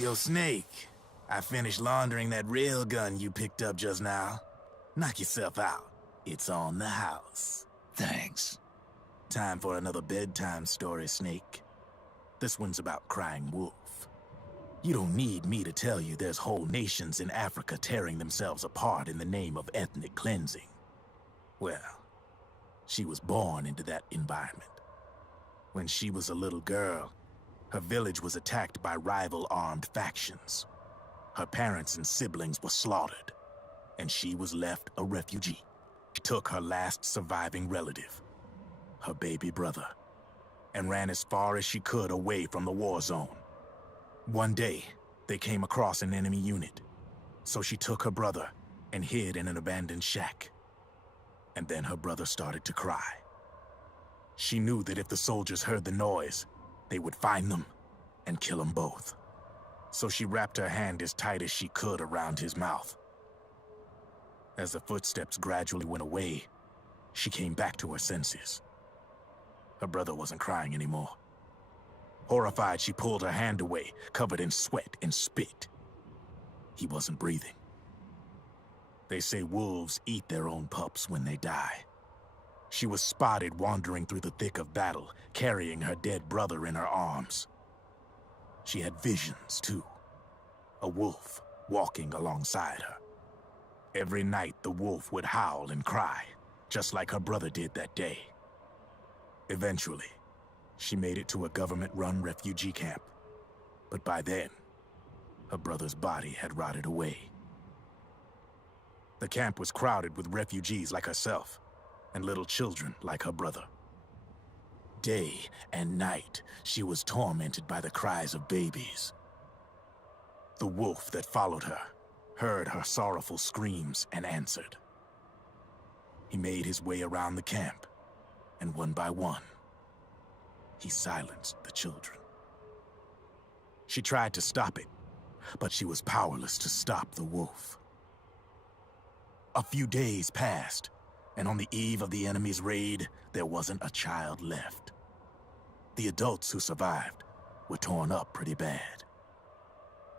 Yo, Snake, I finished laundering that rail gun you picked up just now. Knock yourself out. It's on the house. Thanks. Time for another bedtime story, Snake. This one's about crying wolf. You don't need me to tell you there's whole nations in Africa tearing themselves apart in the name of ethnic cleansing. Well, she was born into that environment. When she was a little girl, her village was attacked by rival armed factions. Her parents and siblings were slaughtered, and she was left a refugee. She took her last surviving relative, her baby brother, and ran as far as she could away from the war zone. One day, they came across an enemy unit, so she took her brother and hid in an abandoned shack. And then her brother started to cry. She knew that if the soldiers heard the noise, they would find them and kill them both. So she wrapped her hand as tight as she could around his mouth. As the footsteps gradually went away, she came back to her senses. Her brother wasn't crying anymore. Horrified, she pulled her hand away, covered in sweat and spit. He wasn't breathing. They say wolves eat their own pups when they die. She was spotted wandering through the thick of battle, carrying her dead brother in her arms. She had visions, too. A wolf walking alongside her. Every night, the wolf would howl and cry, just like her brother did that day. Eventually, she made it to a government-run refugee camp. But by then, her brother's body had rotted away. The camp was crowded with refugees like herself, and little children like her brother. Day and night, she was tormented by the cries of babies. The wolf that followed her heard her sorrowful screams and answered. He made his way around the camp, and one by one, he silenced the children. She tried to stop it, but she was powerless to stop the wolf. A few days passed, and on the eve of the enemy's raid, there wasn't a child left. The adults who survived were torn up pretty bad.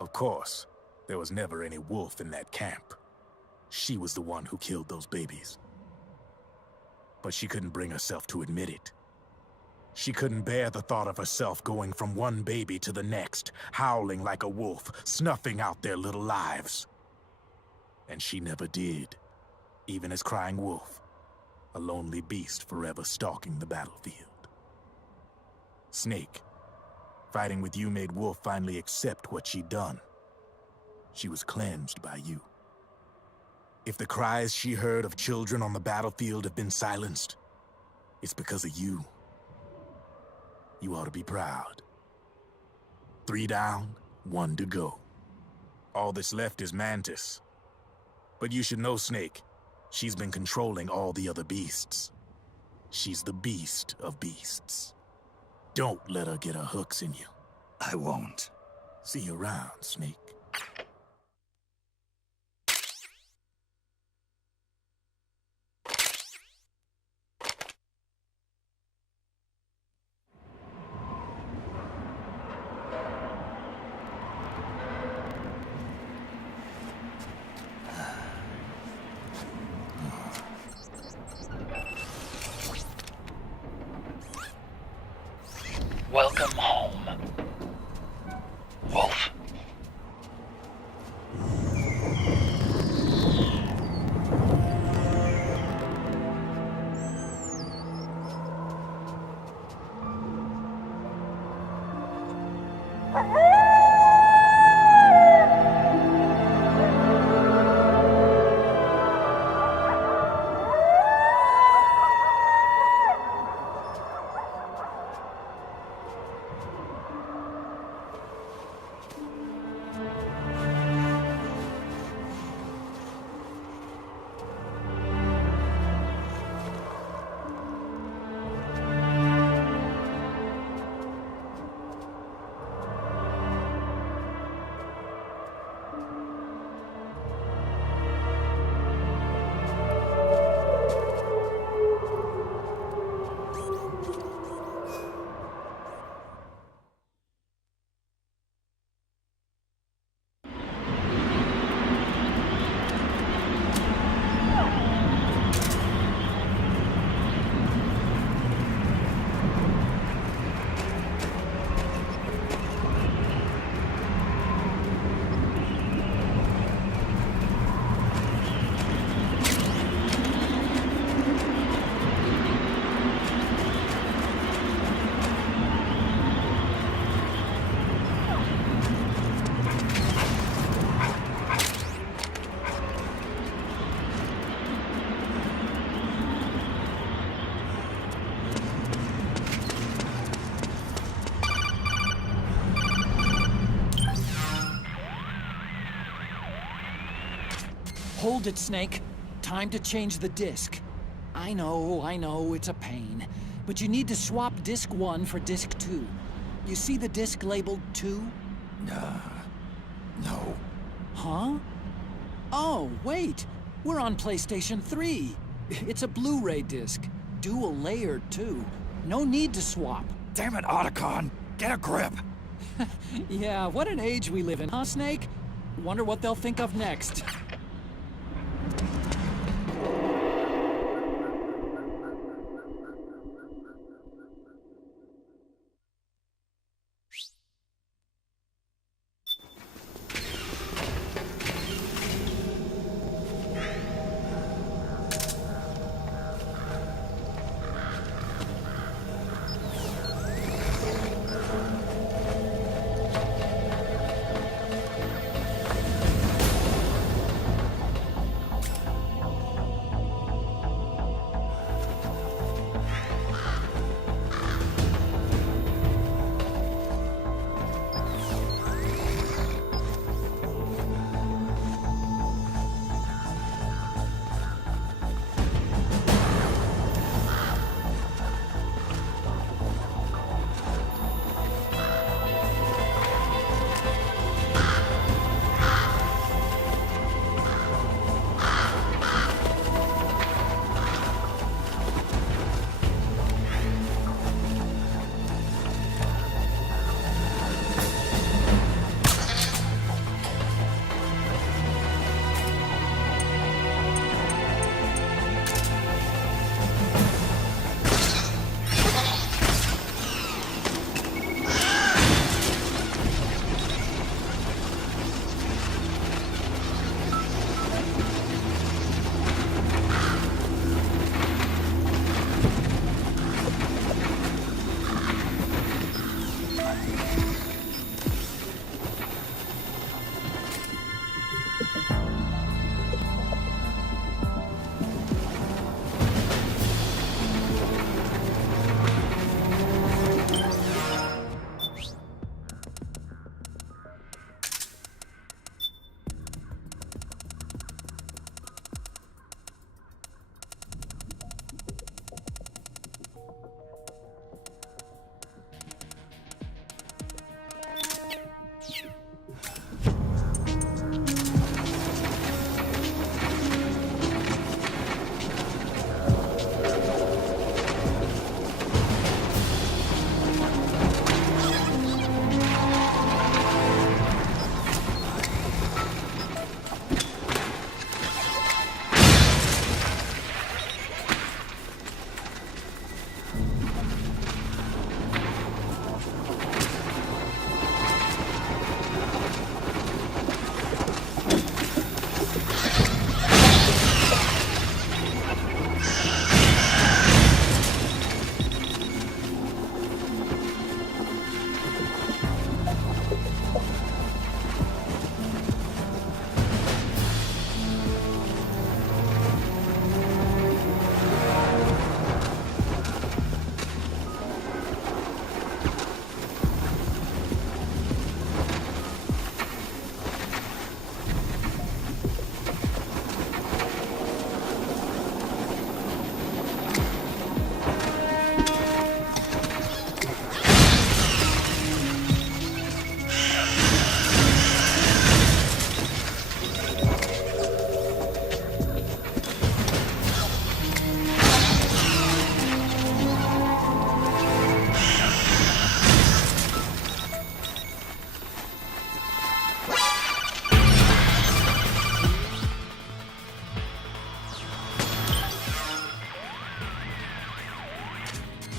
Of course, there was never any wolf in that camp. She was the one who killed those babies. But she couldn't bring herself to admit it. She couldn't bear the thought of herself going from one baby to the next, howling like a wolf, snuffing out their little lives. And she never did, even as crying wolf, a lonely beast forever stalking the battlefield. Snake, fighting with you made Wolf finally accept what she'd done. She was cleansed by you. If the cries she heard of children on the battlefield have been silenced, it's because of you. You ought to be proud. 3 down, 1 to go. All that's left is Mantis. But you should know, Snake, she's been controlling all the other beasts. She's the beast of beasts. Don't let her get her hooks in you. I won't. See you around, Snake. Welcome home, Wolf. Hold it, Snake. Time to change the disc. I know, it's a pain. But you need to swap disc 1 for disc 2. You see the disc labeled 2? No. Huh? Oh, wait! We're on PlayStation 3! It's a Blu-ray disc. Dual layered, too. No need to swap. Damn it, Otacon! Get a grip! Yeah, what an age we live in, huh, Snake? Wonder what they'll think of next.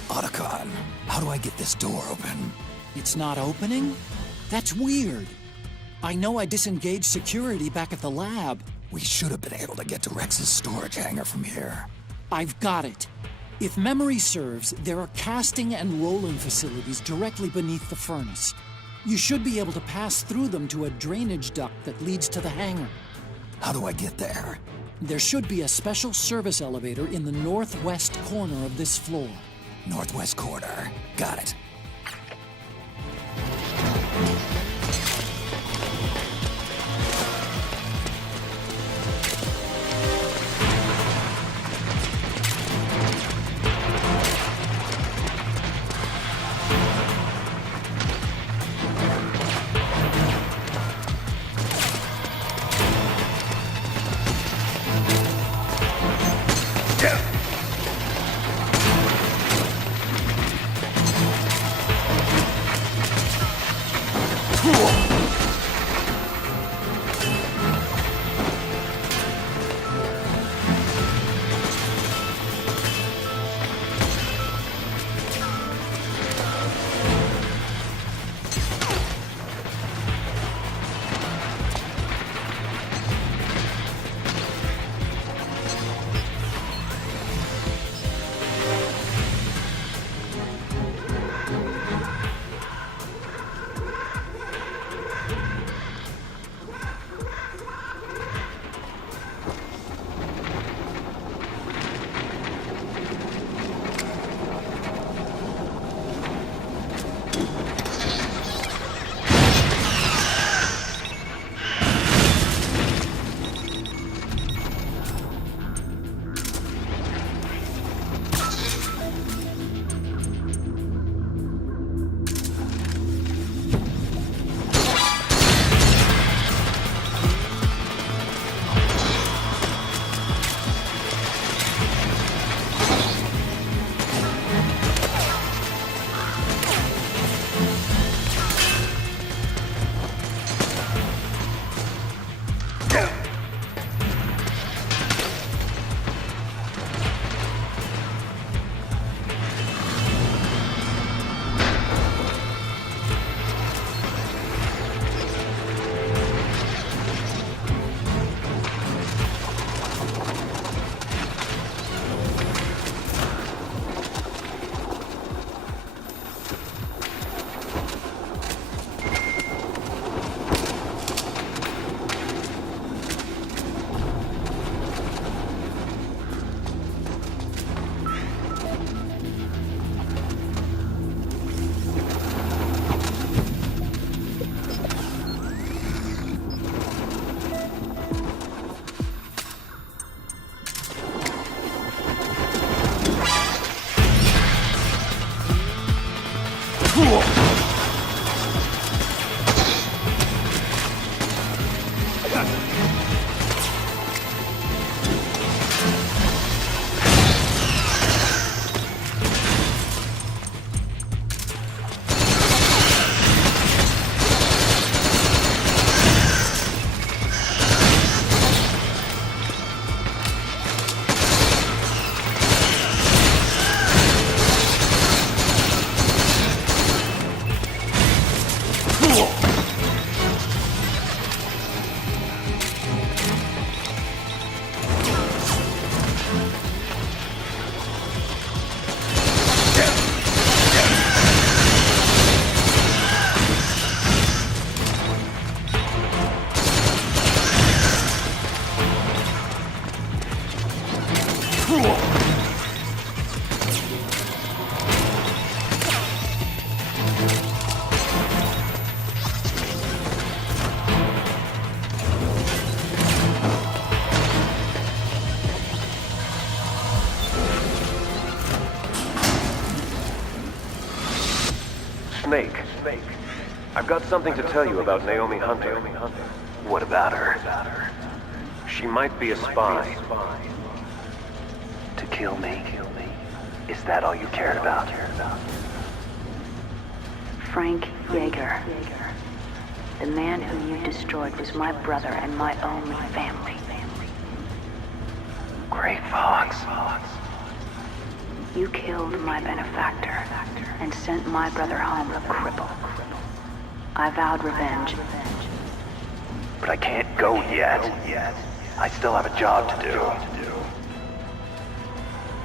Otacon, how do I get this door open? It's not opening? That's weird. I know I disengaged security back at the lab. We should have been able to get to Rex's storage hangar from here. I've got it. If memory serves, there are casting and rolling facilities directly beneath the furnace. You should be able to pass through them to a drainage duct that leads to the hangar. How do I get there? There should be a special service elevator in the northwest corner of this floor. Northwest corner. Got it. Snake. I've got something to tell you about Naomi Hunter. What about her? She might be a spy. To kill me? Is that all you cared about? Frank Yeager. The man who you destroyed was my brother and my only family. Great Fox. You killed my benefactor and sent my brother home a cripple. I vowed revenge. But I can't go yet. I still have a job to do.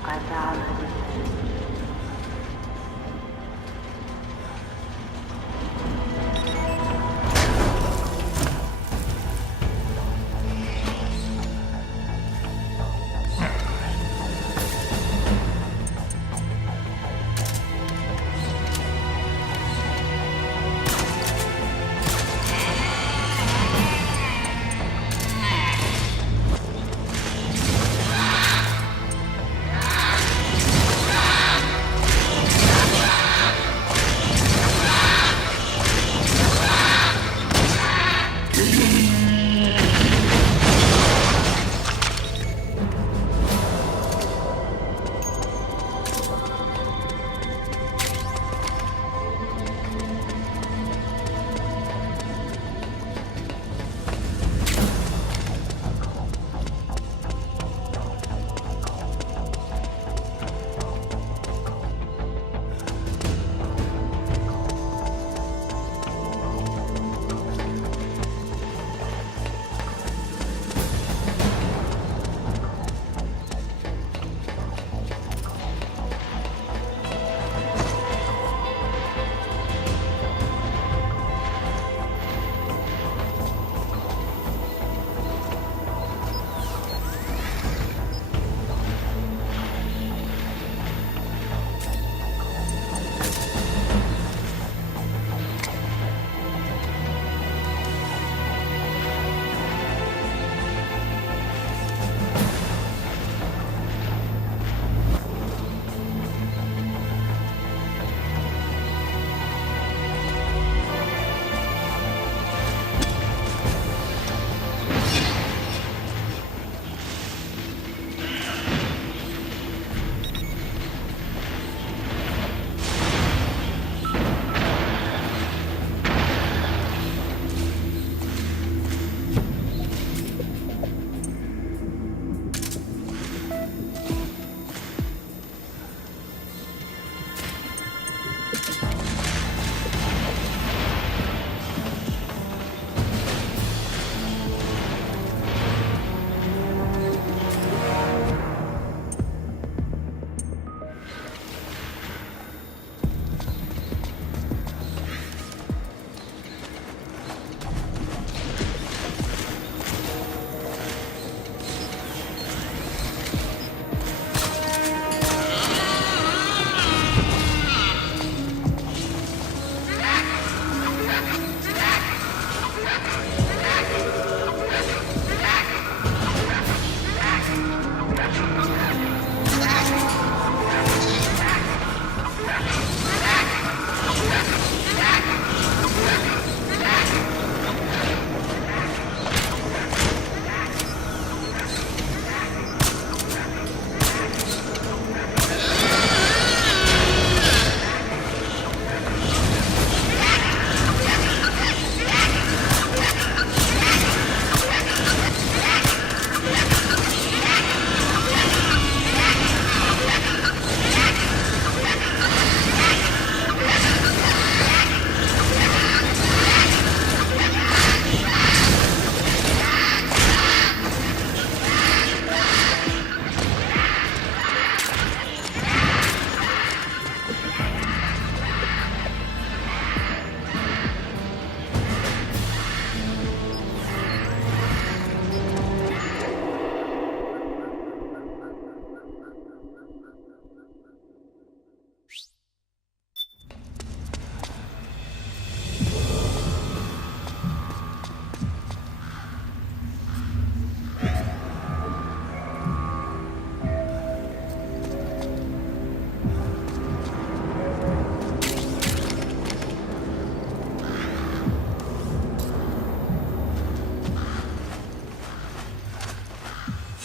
I vowed revenge.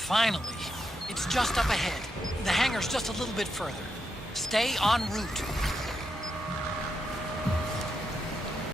Finally. It's just up ahead. The hangar's just a little bit further. Stay en route.